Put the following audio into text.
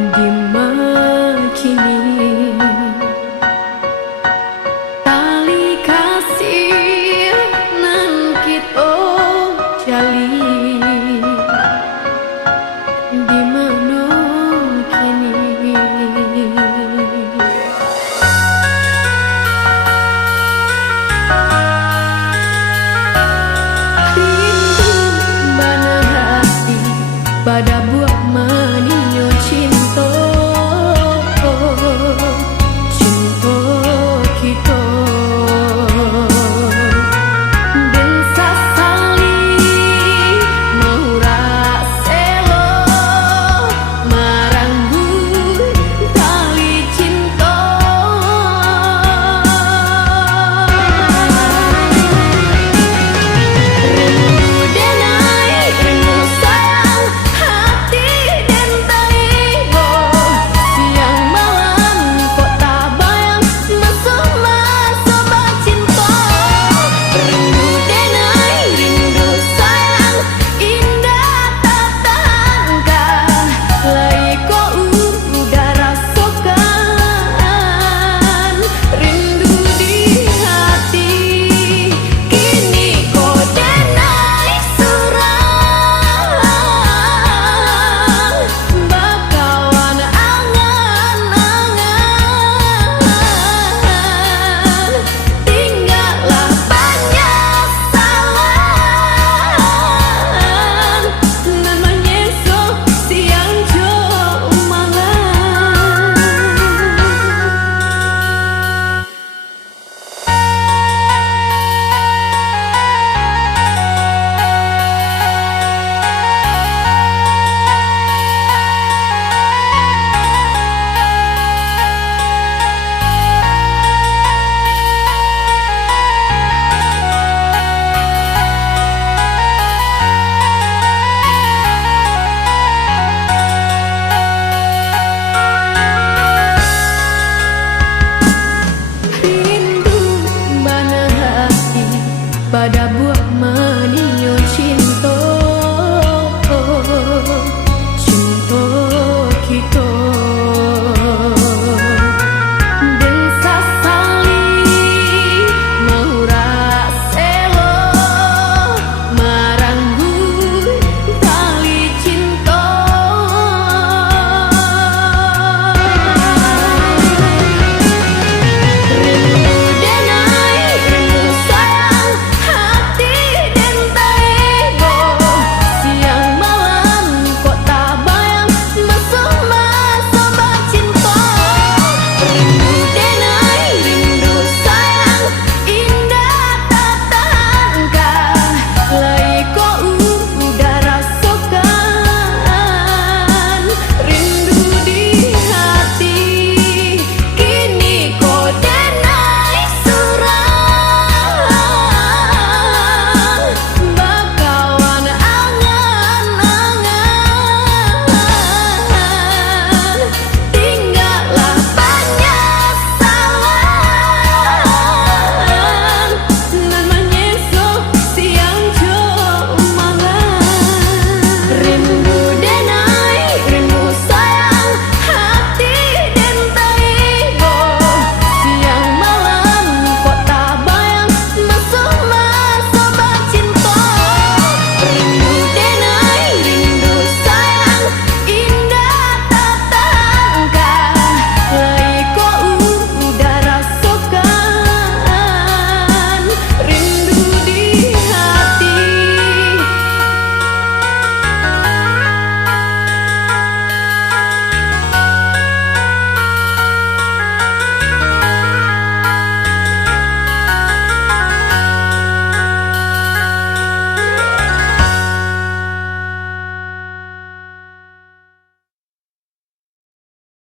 Di mana kini tali kasih nan kita jalin, di mana kini rindu bana hati pada buah maninyo cinta kita dan sasali mau raselo maranggu tali cinta rindu denai rindu sayang hati dan taigo siang malam kok tak bayang masuk masuk cinta rindu denai rindu sayang indah tak tahankan lai kok udah rasakan rindu di hati kini kok denai surang bakawan angan-angan tinggallah banyak salah nan menyesal siang jo mangan. Rindu bana hati pada buah maninyo cinta kita dan sasali mau raselo maranggu tali cinta rindu denai rindu sayang hati dan taigo siang malam kok tak bayang masuk cinta